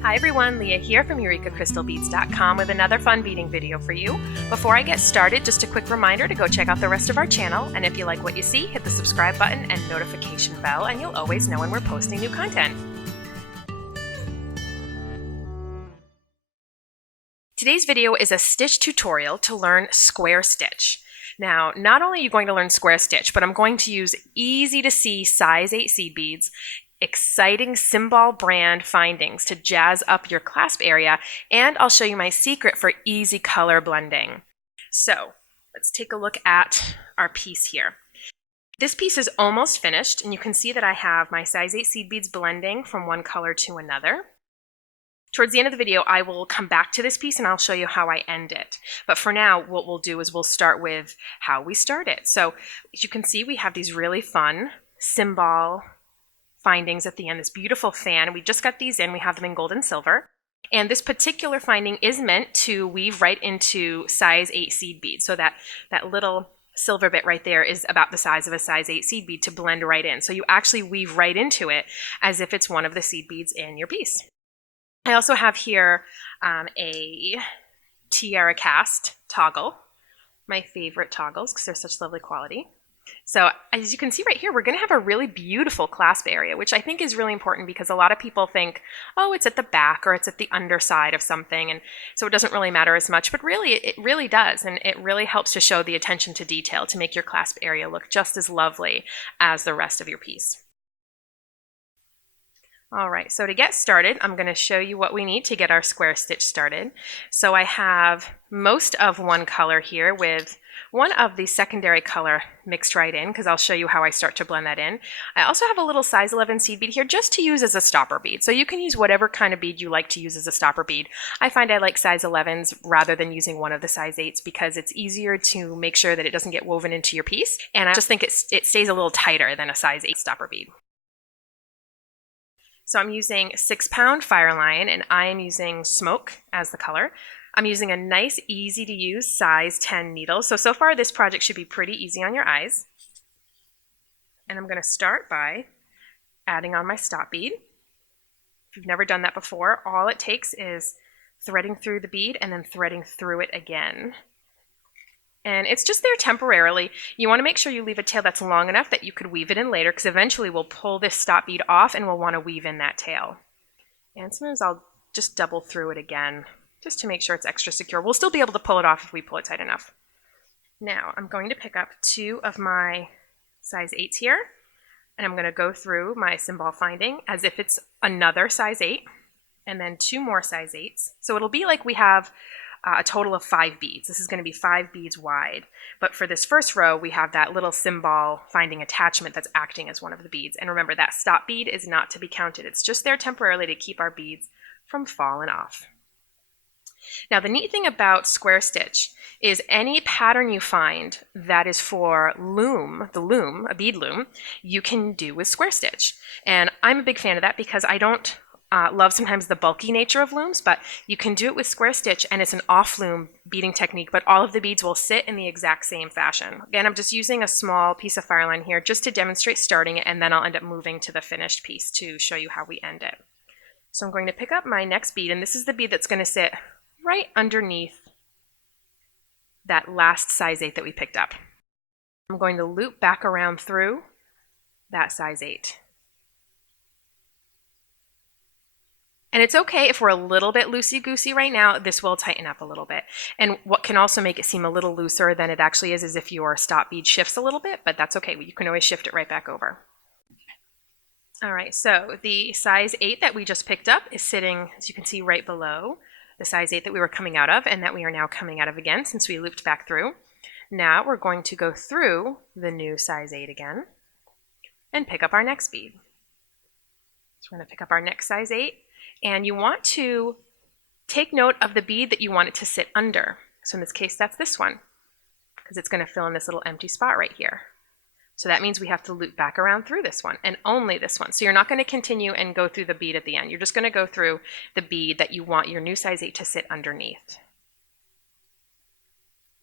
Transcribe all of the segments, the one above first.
Hi everyone, Leah here from EurekaCrystalBeads.com with another fun beading video for you. Before I get started, just a quick reminder to go check out the rest of our channel, and if you like what you see, hit the subscribe button and notification bell, and you'll always know when we're posting new content. Today's video is a stitch tutorial to learn square stitch. Now, not only are you going to learn square stitch, but I'm going to use easy to see size 8 seed beads, exciting Cymbal brand findings to jazz up your clasp area, and I'll show you my secret for easy color blending. So let's take a look at our piece here. This piece is almost finished, and you can see that I have my size 8 seed beads blending from one color to another. Towards the end of the video, I will come back to this piece and I'll show you how I end it. But for now, what we'll do is we'll start with how we started. So as you can see, we have these really fun Cymbal findings at the end, this beautiful fan. We just got these in, we have them in gold and silver. And this particular finding is meant to weave right into size 8 seed beads. So that little silver bit right there is about the size of a size 8 seed bead to blend right in. So you actually weave right into it as if it's one of the seed beads in your piece. I also have here a tiara cast toggle, my favorite toggles because they're such lovely quality. So as you can see right here, we're going to have a really beautiful clasp area, which I think is really important because a lot of people think, oh, it's at the back or it's at the underside of something, and so it doesn't really matter as much, but really it really does, and it really helps to show the attention to detail to make your clasp area look just as lovely as the rest of your piece. All right, so to get started, I'm going to show you what we need to get our square stitch started. So I have most of one color here with one of the secondary color mixed right in because I'll show you how I start to blend that in. I also have a little size 11 seed bead here just to use as a stopper bead. So you can use whatever kind of bead you like to use as a stopper bead. I find I like size 11s rather than using one of the size 8s because it's easier to make sure that it doesn't get woven into your piece. And I just think it stays a little tighter than a size 8 stopper bead. So I'm using 6-pound Fireline, and I am using Smoke as the color. I'm using a nice, easy to use size 10 needle. So far this project should be pretty easy on your eyes. And I'm going to start by adding on my stop bead. If you've never done that before, all it takes is threading through the bead and then threading through it again. And it's just there temporarily. You want to make sure you leave a tail that's long enough that you could weave it in later, because eventually we'll pull this stop bead off and we'll want to weave in that tail. And sometimes I'll just double through it again, just to make sure it's extra secure. We'll still be able to pull it off if we pull it tight enough. Now I'm going to pick up 2 of my size 8s here, and I'm going to go through my Cymbal finding as if it's another size 8, and then 2 more size 8s. So it'll be like we have a total of 5 beads. This is going to be 5 beads wide. But for this first row, we have that little Cymbal finding attachment that's acting as one of the beads. And remember, that stop bead is not to be counted. It's just there temporarily to keep our beads from falling off. Now, the neat thing about square stitch is any pattern you find that is for loom, a bead loom, you can do with square stitch. And I'm a big fan of that because I don't love sometimes the bulky nature of looms, but you can do it with square stitch, and it's an off-loom beading technique, but all of the beads will sit in the exact same fashion. Again, I'm just using a small piece of Fireline here just to demonstrate starting it, and then I'll end up moving to the finished piece to show you how we end it. So I'm going to pick up my next bead, and this is the bead that's going to sit right underneath that last size 8 that we picked up. I'm going to loop back around through that size 8. And it's okay if we're a little bit loosey-goosey right now. This will tighten up a little bit. And what can also make it seem a little looser than it actually is if your stop bead shifts a little bit, but that's okay. You can always shift it right back over. All right, so the size 8 that we just picked up is sitting, as you can see, right below the size 8 that we were coming out of and that we are now coming out of again since we looped back through. Now we're going to go through the new size 8 again and pick up our next bead. So we're going to pick up our next size 8. And you want to take note of the bead that you want it to sit under. So in this case, that's this one, because it's going to fill in this little empty spot right here. So that means we have to loop back around through this one, and only this one. So you're not going to continue and go through the bead at the end. You're just going to go through the bead that you want your new size 8 to sit underneath.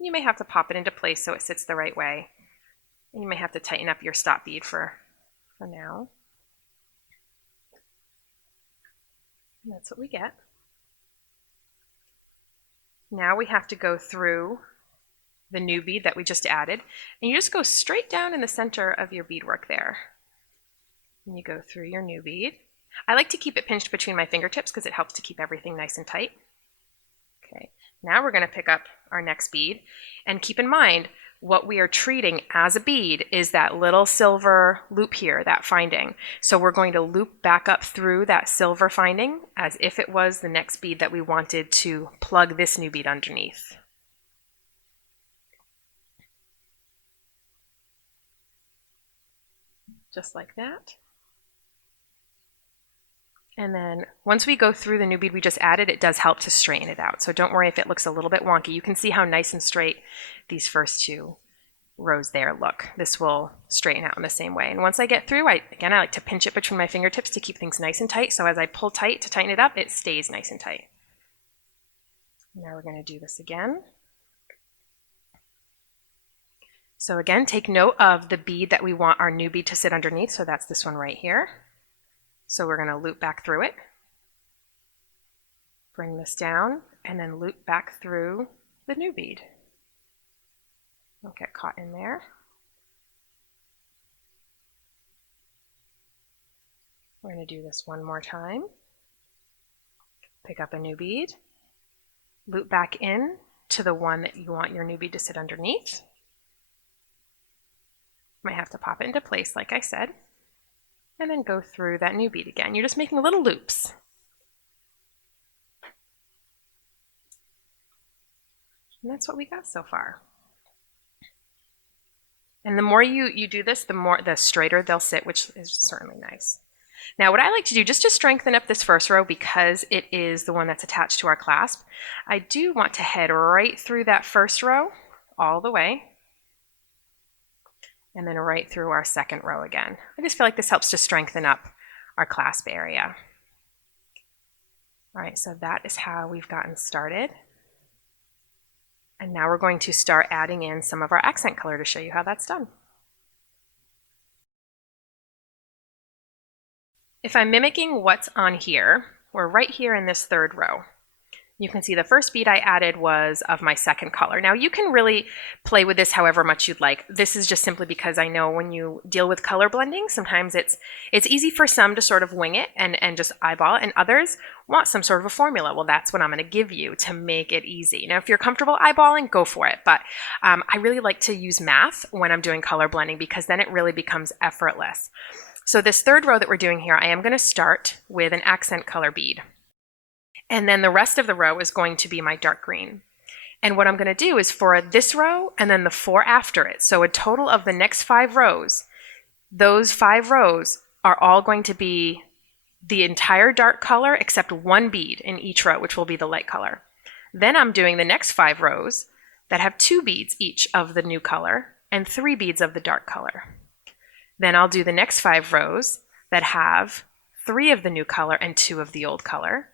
You may have to pop it into place so it sits the right way. And you may have to tighten up your stop bead for now. And that's what we get. Now we have to go through the new bead that we just added, and you just go straight down in the center of your beadwork there. And you go through your new bead. I like to keep it pinched between my fingertips because it helps to keep everything nice and tight. Okay, now we're going to pick up our next bead, and keep in mind what we are treating as a bead is that little silver loop here, that finding. So we're going to loop back up through that silver finding as if it was the next bead that we wanted to plug this new bead underneath. Just like that. And then once we go through the new bead we just added, it does help to straighten it out. So don't worry if it looks a little bit wonky. You can see how nice and straight these first two rows there look. This will straighten out in the same way. And once I get through, I like to pinch it between my fingertips to keep things nice and tight. So as I pull tight to tighten it up, it stays nice and tight. Now we're going to do this again. So again, take note of the bead that we want our new bead to sit underneath. So that's this one right here. So we're going to loop back through it, bring this down, and then loop back through the new bead. Don't get caught in there. We're going to do this one more time. Pick up a new bead, loop back in to the one that you want your new bead to sit underneath. Might have to pop it into place like I said. And then go through that new bead again. You're just making little loops. And that's what we got so far. And the more you do this, the straighter they'll sit, which is certainly nice. Now what I like to do, just to strengthen up this first row, because it is the one that's attached to our clasp, I do want to head right through that first row, all the way, and then right through our second row again. I just feel like this helps to strengthen up our clasp area. All right, so that is how we've gotten started. And now we're going to start adding in some of our accent color to show you how that's done. If I'm mimicking what's on here, we're right here in this third row. You can see the first bead I added was of my second color. Now you can really play with this however much you'd like. This is just simply because I know when you deal with color blending, sometimes it's easy for some to sort of wing it and just eyeball it, and others want some sort of a formula. Well, that's what I'm going to give you to make it easy. Now, if you're comfortable eyeballing, go for it. But I really like to use math when I'm doing color blending because then it really becomes effortless. So this third row that we're doing here, I am going to start with an accent color bead. And then the rest of the row is going to be my dark green. And what I'm going to do is for this row and then the 4 after it, so a total of the next 5 rows, those 5 rows are all going to be the entire dark color except one bead in each row, which will be the light color. Then I'm doing the next 5 rows that have 2 beads each of the new color and 3 beads of the dark color. Then I'll do the next 5 rows that have 3 of the new color and 2 of the old color.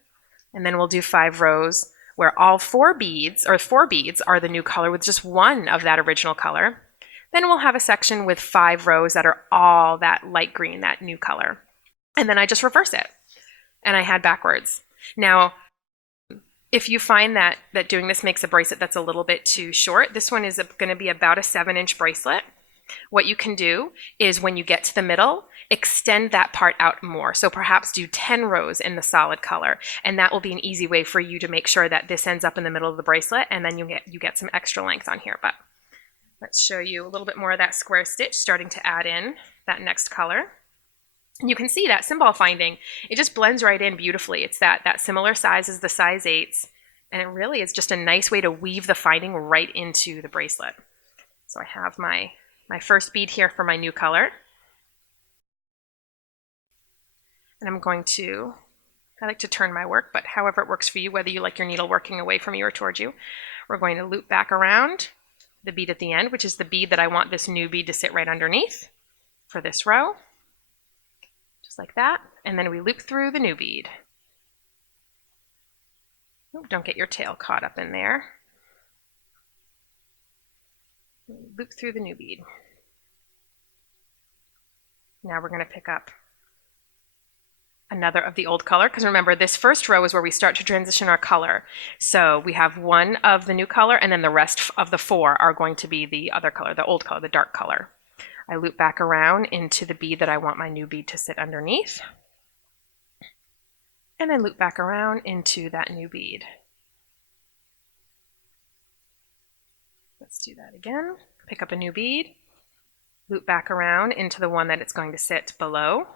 And then we'll do 5 rows where all 4 beads are the new color with just 1 of that original color. Then we'll have a section with 5 rows that are all that light green, that new color. And then I just reverse it and I head backwards. Now, if you find that doing this makes a bracelet that's a little bit too short, this one is going to be about a 7-inch bracelet. What you can do is when you get to the middle, extend that part out more. So perhaps do 10 rows in the solid color, and that will be an easy way for you to make sure that this ends up in the middle of the bracelet, and then you get some extra length on here. But let's show you a little bit more of that square stitch, starting to add in that next color. And you can see that cymbal finding, it just blends right in beautifully. It's that similar size as the size 8s, and it really is just a nice way to weave the finding right into the bracelet. So I have my first bead here for my new color. And I'm going to, I like to turn my work, but however it works for you, whether you like your needle working away from you or towards you, we're going to loop back around the bead at the end, which is the bead that I want this new bead to sit right underneath for this row. Just like that. And then we loop through the new bead. Oh, don't get your tail caught up in there. Loop through the new bead. Now we're going to pick up another of the old color, because remember this first row is where we start to transition our color. So we have one of the new color, and then the rest of the 4 are going to be the other color, the old color, the dark color. I loop back around into the bead that I want my new bead to sit underneath, and then loop back around into that new bead. Let's do that again. Pick up a new bead, loop back around into the one that it's going to sit below,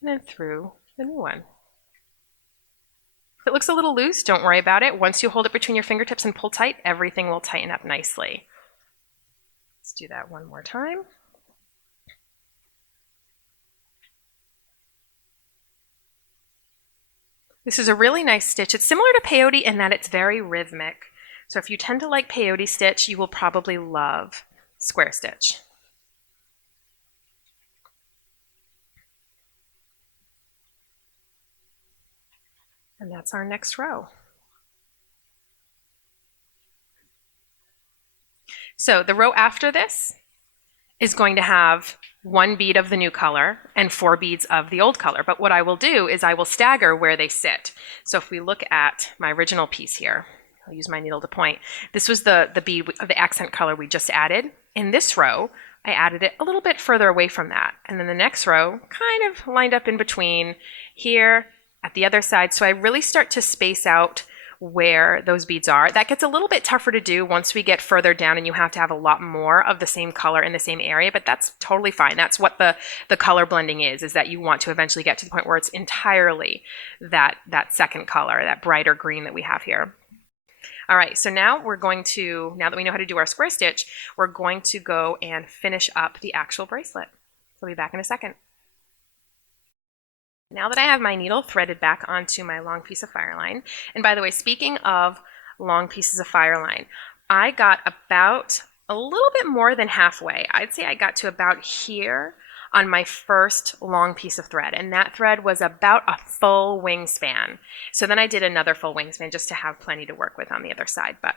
and then through the new one. If it looks a little loose, don't worry about it. Once you hold it between your fingertips and pull tight, everything will tighten up nicely. Let's do that one more time. This is a really nice stitch. It's similar to peyote in that it's very rhythmic. So if you tend to like peyote stitch, you will probably love square stitch. And that's our next row. So the row after this is going to have 1 bead of the new color and 4 beads of the old color. But what I will do is I will stagger where they sit. So if we look at my original piece here, I'll use my needle to point. This was the bead of the accent color we just added. In this row, I added it a little bit further away from that. And then the next row kind of lined up in between here at the other side. So I really start to space out where those beads are. That gets a little bit tougher to do once we get further down and you have to have a lot more of the same color in the same area, but that's totally fine. That's what the color blending is that you want to eventually get to the point where it's entirely that second color, that brighter green that we have here. All right, so now we're going to, now that we know how to do our square stitch, we're going to go and finish up the actual bracelet. So I'll be back in a second. Now that I have my needle threaded back onto my long piece of fireline, and by the way, speaking of long pieces of fireline, I got about a little bit more than halfway. I'd say I got to about here on my first long piece of thread, and that thread was about a full wingspan. So then I did another full wingspan just to have plenty to work with on the other side. But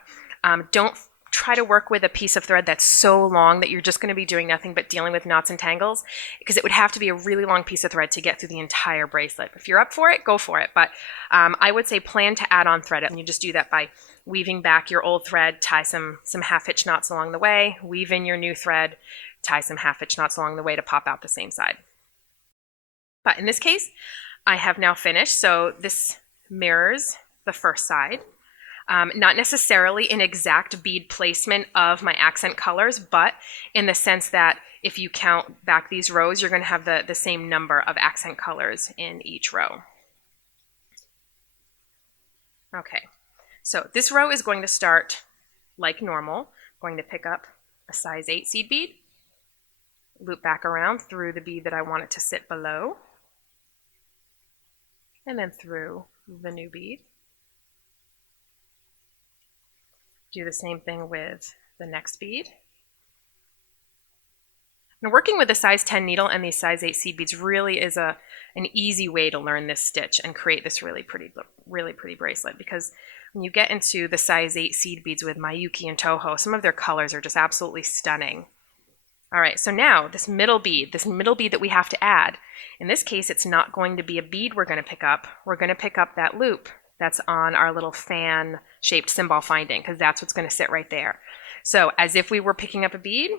don't try to work with a piece of thread that's so long that you're just going to be doing nothing but dealing with knots and tangles, because it would have to be a really long piece of thread to get through the entire bracelet. If you're up for it, go for it. But I would say plan to add on thread, and you just do that by weaving back your old thread, tie some half-hitch knots along the way, weave in your new thread, tie some half-hitch knots along the way to pop out the same side. But in this case, I have now finished, so this mirrors the first side. Not necessarily an exact bead placement of my accent colors, but in the sense that if you count back these rows, you're going to have the same number of accent colors in each row. Okay, so this row is going to start like normal. I'm going to pick up a size 8 seed bead, loop back around through the bead that I want it to sit below, and then through the new bead. Do the same thing with the next bead. Now, working with a size 10 needle and these size 8 seed beads really is an easy way to learn this stitch and create this really pretty bracelet, because when you get into the size 8 seed beads with Miyuki and Toho, some of their colors are just absolutely stunning. All right, so now this middle bead that we have to add, in this case, it's not going to be a bead we're going to pick up. We're going to pick up that loop that's on our little fan-shaped cymbal finding, because that's what's going to sit right there. So as if we were picking up a bead,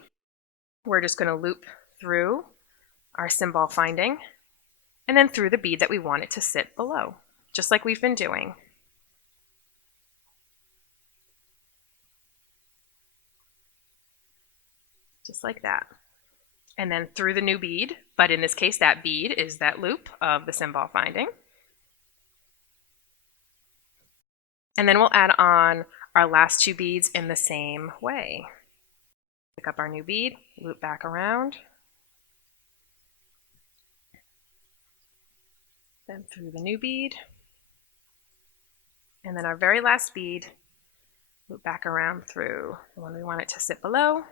we're just going to loop through our cymbal finding and then through the bead that we want it to sit below, just like we've been doing. Just like that. And then through the new bead, but in this case, that bead is that loop of the cymbal finding. And then we'll add on our last 2 beads in the same way. Pick up our new bead, loop back around, then through the new bead, and then our very last bead, loop back around through the one we want it to sit below,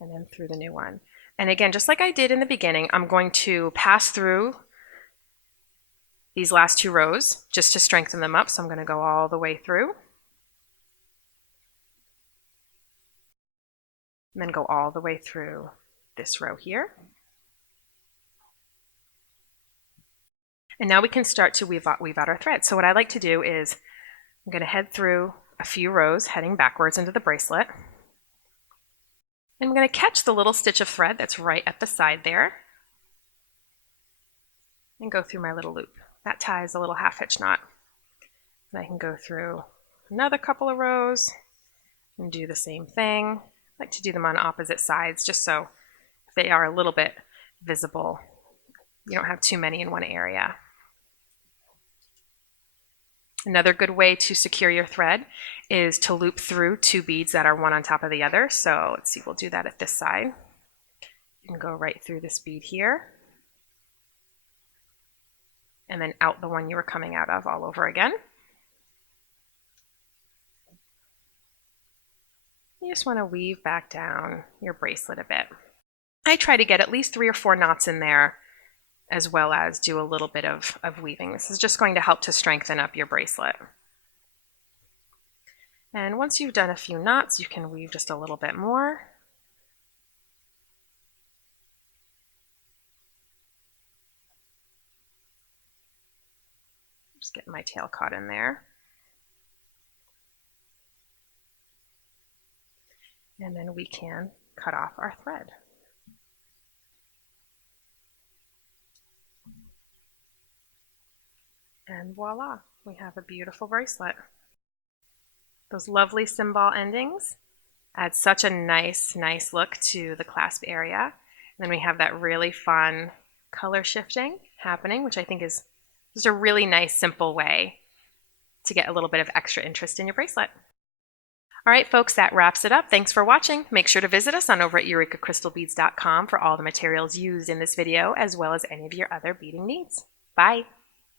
and then through the new one. And again, just like I did in the beginning, I'm going to pass through these last 2 rows just to strengthen them up. So I'm going to go all the way through, and then go all the way through this row here. And now we can start to weave out our thread. So what I like to do is I'm going to head through a few rows heading backwards into the bracelet. And I'm going to catch the little stitch of thread that's right at the side there and go through my little loop. That ties a little half hitch knot. And I can go through another couple of rows and do the same thing. I like to do them on opposite sides just so they are a little bit visible. You don't have too many in one area. Another good way to secure your thread is to loop through two beads that are one on top of the other. So let's see, we'll do that at this side. You can go right through this bead here and then out the one you were coming out of all over again. You just want to weave back down your bracelet a bit. I try to get at least 3 or 4 knots in there, as well as do a little bit of weaving. This is just going to help to strengthen up your bracelet. And once you've done a few knots, you can weave just a little bit more. Just getting my tail caught in there. And then we can cut off our thread. And voila, we have a beautiful bracelet. Those lovely cymbal endings add such a nice look to the clasp area. And then we have that really fun color shifting happening, which I think is just a really nice, simple way to get a little bit of extra interest in your bracelet. All right, folks, that wraps it up. Thanks for watching. Make sure to visit us on over at eurekacrystalbeads.com for all the materials used in this video, as well as any of your other beading needs. Bye.